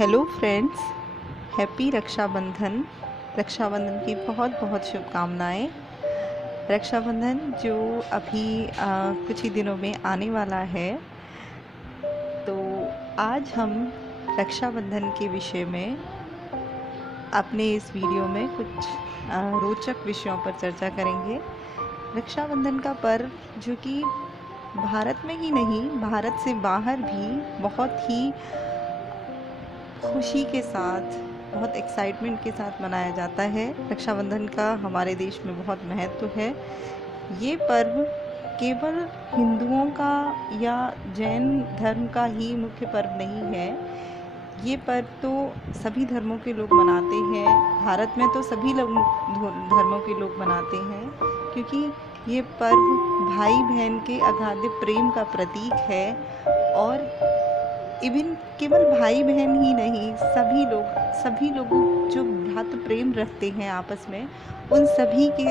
Hello friends, happy Raksha Bandhan. Raksha Bandhan की बहुत बहुत शुभकामनाएं। रक्षाबंधन जो अभी कुछ ही दिनों में आने वाला है, तो आज हम रक्षाबंधन के विषय में अपने इस वीडियो में कुछ रोचक विषयों पर चर्चा करेंगे। रक्षाबंधन का पर्व जो कि भारत में ही नहीं, भारत से बाहर भी बहुत ही खुशी के साथ, बहुत एक्साइटमेंट के साथ मनाया जाता है। रक्षाबंधन का हमारे देश में बहुत महत्व है। ये पर्व केवल हिंदुओं का या जैन धर्म का ही मुख्य पर्व नहीं है। ये पर्व तो सभी धर्मों के लोग मनाते हैं। भारत में तो सभी धर्मों के लोग मनाते हैं, क्योंकि ये पर्व भाई बहन के अगाध प्रेम का प्रतीक है। और इवन केवल भाई बहन ही नहीं, सभी लोग जो भ्रातृ प्रेम रखते हैं आपस में, उन सभी के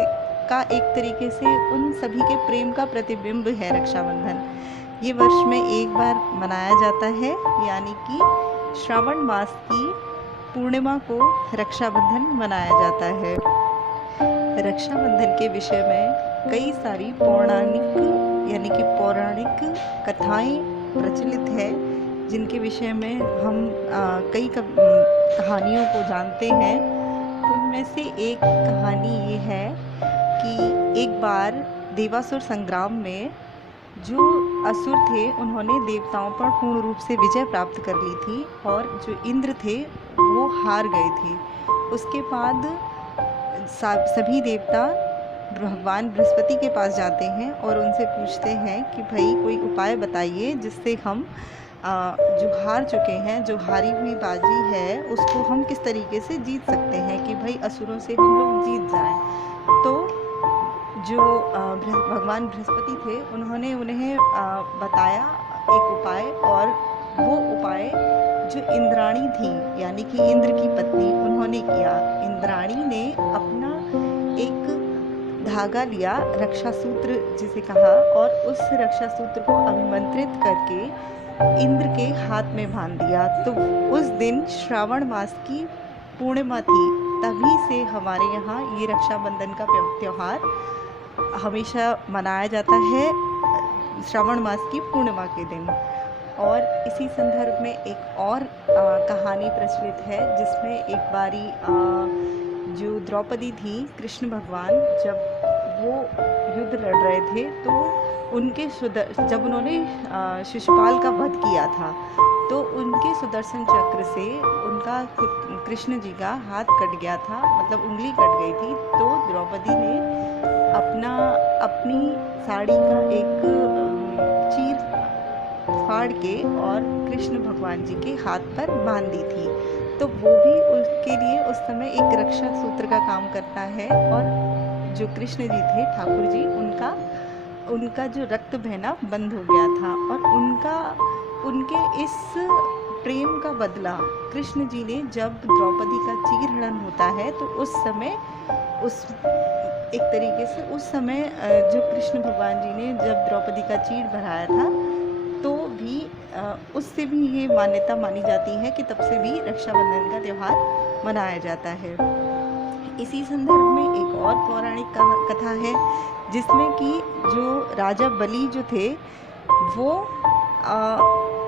का एक तरीके से उन सभी के प्रेम का प्रतिबिंब है रक्षाबंधन। ये वर्ष में एक बार मनाया जाता है, यानी कि श्रावण मास की पूर्णिमा को रक्षाबंधन मनाया जाता है। रक्षाबंधन के विषय में कई सारी पौराणिक कथाएं प्रचलित है, जिनके विषय में हम कई कहानियों को जानते हैं। उनमें से एक कहानी ये है कि एक बार देवासुर संग्राम में जो असुर थे, उन्होंने देवताओं पर पूर्ण रूप से विजय प्राप्त कर ली थी, और जो इंद्र थे वो हार गए थे। उसके बाद सभी देवता भगवान बृहस्पति के पास जाते हैं और उनसे पूछते हैं कि भाई कोई उपाय बताइए जिससे हम जो हार चुके हैं, जो हारी हुई बाजी है, उसको हम किस तरीके से जीत सकते हैं कि भाई असुरों से हम लोग जीत जाएं। तो जो भगवान बृहस्पति थे, उन्होंने उन्हें बताया एक उपाय, और वो उपाय जो इंद्राणी थी, यानी कि इंद्र की पत्नी, उन्होंने किया। इंद्राणी ने अपना एक धागा लिया, रक्षा सूत्र जिसे कहा, और उस रक्षा सूत्र को अभिमंत्रित करके इंद्र के हाथ में बांध दिया। तो उस दिन श्रावण मास की पूर्णिमा थी। तभी से हमारे यहाँ ये रक्षाबंधन का त्यौहार हमेशा मनाया जाता है, श्रावण मास की पूर्णिमा के दिन। और इसी संदर्भ में एक और कहानी प्रचलित है, जिसमें एक बारी जो द्रौपदी थी, कृष्ण भगवान जब वो युद्ध लड़ रहे थे, तो जब उन्होंने शिशुपाल का वध किया था, तो उनके सुदर्शन चक्र से उनका कृष्ण जी का हाथ कट गया था, मतलब उंगली कट गई थी। तो द्रौपदी ने अपनी साड़ी का एक चीर फाड़ के और कृष्ण भगवान जी के हाथ पर बांध दी थी। तो वो भी उसके लिए उस समय एक रक्षा सूत्र का काम करता है। और जो कृष्ण जी थे, ठाकुर जी, उनका जो रक्त बहना बंद हो गया था, और उनके इस प्रेम का बदला कृष्ण जी ने, जब द्रौपदी का चीरहरण होता है, तो उस समय एक तरीके से उस समय जो कृष्ण भगवान जी ने जब द्रौपदी का चीर भराया था, तो भी उससे भी ये मान्यता मानी जाती है कि तब से भी रक्षाबंधन का त्यौहार मनाया जाता है। इसी संदर्भ में एक और पौराणिक कथा है, जिसमें कि जो राजा बलि जो थे, वो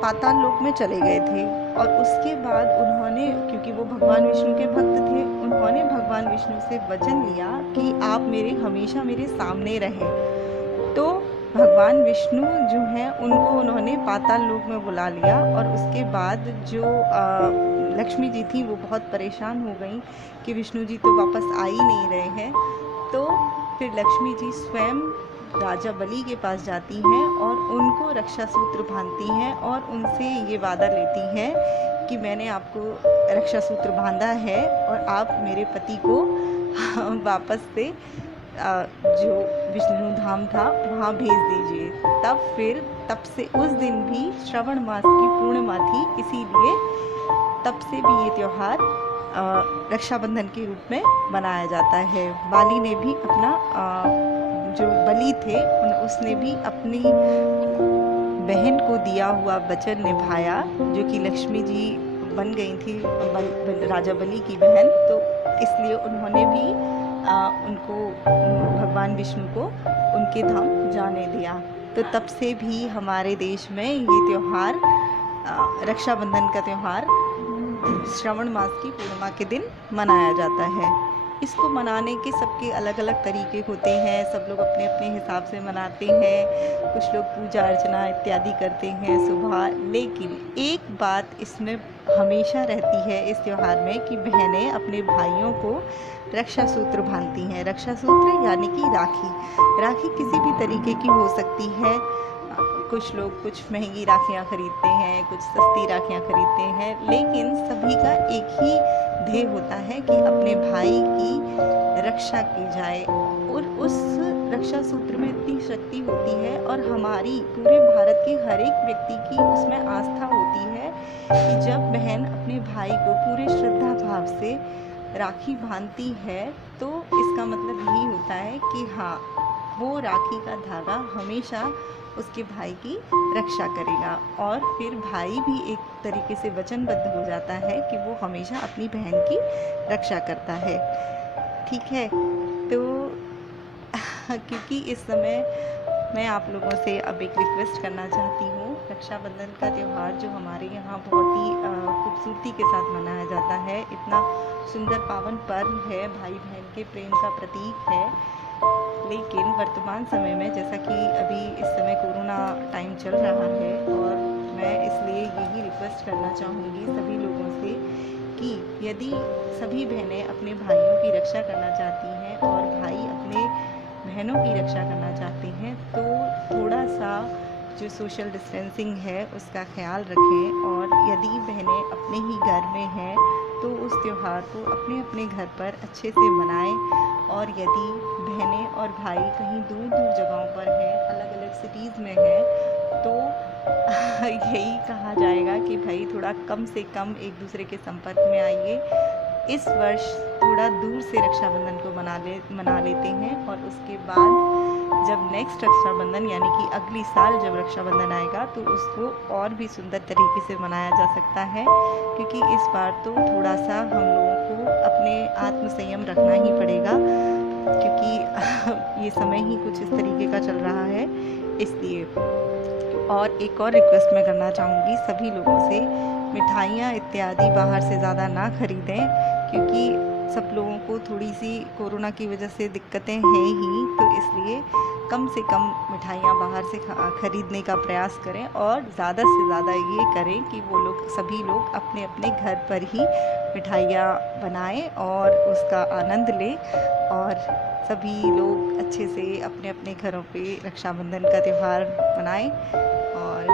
पाताल लोक में चले गए थे, और उसके बाद उन्होंने, क्योंकि वो भगवान विष्णु के भक्त थे, उन्होंने भगवान विष्णु से वचन लिया कि आप हमेशा मेरे सामने रहें। तो भगवान विष्णु जो हैं, उनको उन्होंने पाताल लोक में बुला लिया। और उसके बाद जो लक्ष्मी जी थी, वो बहुत परेशान हो गई कि विष्णु जी तो वापस आ ही नहीं रहे हैं। तो फिर लक्ष्मी जी स्वयं राजा बलि के पास जाती हैं और उनको रक्षा सूत्र बांधती हैं, और उनसे ये वादा लेती हैं कि मैंने आपको रक्षा सूत्र बांधा है, और आप मेरे पति को वापस से जो विष्णु धाम था वहाँ भेज दीजिए। तब से उस दिन भी श्रावण मास की पूर्णिमा थी, इसीलिए तब से भी ये त्यौहार रक्षाबंधन के रूप में मनाया जाता है। बाली ने भी अपना जो बलि थे, उसने भी अपनी बहन को दिया हुआ वचन निभाया, जो कि लक्ष्मी जी बन गई थी राजा बलि की बहन, तो इसलिए उन्होंने भी उनको भगवान विष्णु को उनके धाम जाने दिया। तो तब से भी हमारे देश में ये त्यौहार, रक्षाबंधन का त्यौहार श्रावण मास की पूर्णिमा के दिन मनाया जाता है। इसको मनाने के सबके अलग अलग तरीके होते हैं, सब लोग अपने अपने हिसाब से मनाते हैं। कुछ लोग पूजा अर्चना इत्यादि करते हैं सुबह। लेकिन एक बात इसमें हमेशा रहती है इस त्यौहार में कि बहनें अपने भाइयों को रक्षा सूत्र बांधती हैं। रक्षा सूत्र यानी कि राखी। राखी किसी भी तरीके की हो सकती है। कुछ लोग कुछ महंगी राखियाँ खरीदते हैं, कुछ सस्ती राखियाँ खरीदते हैं, लेकिन सभी का एक ही ध्येय होता है कि अपने भाई की रक्षा की जाए। और उस रक्षा सूत्र में इतनी शक्ति होती है और हमारी पूरे भारत के हर एक व्यक्ति की उसमें आस्था होती है कि जब बहन अपने भाई को पूरे श्रद्धा भाव से राखी बांधती है तो इसका मतलब यही होता है कि हाँ, वो राखी का धागा हमेशा उसके भाई की रक्षा करेगा। और फिर भाई भी एक तरीके से वचनबद्ध हो जाता है कि वो हमेशा अपनी बहन की रक्षा करता है। ठीक है, तो क्योंकि इस समय मैं आप लोगों से अब एक रिक्वेस्ट करना चाहती हूँ। रक्षाबंधन का त्यौहार जो हमारे यहाँ बहुत ही खूबसूरती के साथ मनाया जाता है, इतना सुंदर पावन पर्व है, भाई बहन के प्रेम का प्रतीक है। लेकिन वर्तमान समय में, जैसा कि अभी इस समय कोरोना टाइम चल रहा है, और मैं इसलिए यही रिक्वेस्ट करना चाहूँगी सभी लोगों से कि यदि सभी बहनें अपने भाइयों की रक्षा करना चाहती हैं और भाई अपने बहनों की रक्षा करना चाहते हैं, तो थोड़ा सा जो सोशल डिस्टेंसिंग है उसका ख्याल रखें। और यदि बहनें अपने ही घर में हैं तो उस त्यौहार को अपने अपने घर पर अच्छे से मनाएं। और यदि बहनें और भाई कहीं दूर दूर जगहों पर हैं, अलग अलग सिटीज़ में हैं, तो यही कहा जाएगा कि भाई थोड़ा कम से कम एक दूसरे के संपर्क में आइए। इस वर्ष थोड़ा दूर से रक्षाबंधन को मना लेते हैं, और उसके बाद जब नेक्स्ट रक्षाबंधन यानी कि अगली साल जब रक्षाबंधन आएगा तो उसको और भी सुंदर तरीके से मनाया जा सकता है। क्योंकि इस बार तो थोड़ा सा हम लोगों को अपने आत्मसंयम रखना ही पड़ेगा, क्योंकि ये समय ही कुछ इस तरीके का चल रहा है, इसलिए। और एक और रिक्वेस्ट मैं करना चाहूँगी सभी लोगों से, मिठाइयाँ इत्यादि बाहर से ज़्यादा ना खरीदें, क्योंकि सब लोगों को थोड़ी सी कोरोना की वजह से दिक्कतें हैं ही, तो इसलिए कम से कम मिठाइयाँ बाहर से खरीदने का प्रयास करें। और ज़्यादा से ज़्यादा ये करें कि वो लोग सभी लोग अपने अपने घर पर ही मिठाइयाँ बनाएं और उसका आनंद लें, और सभी लोग अच्छे से अपने अपने घरों पे रक्षाबंधन का त्यौहार मनाएं। और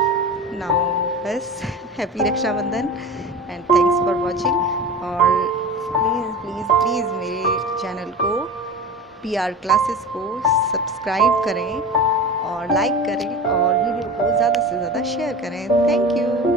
नाउ बस happy Raksha Bandhan and thanks for watching. और प्लीज़ मेरे चैनल को PR क्लासेस को सब्सक्राइब करें और लाइक करें और वीडियो को ज़्यादा से ज़्यादा शेयर करें। Thank you.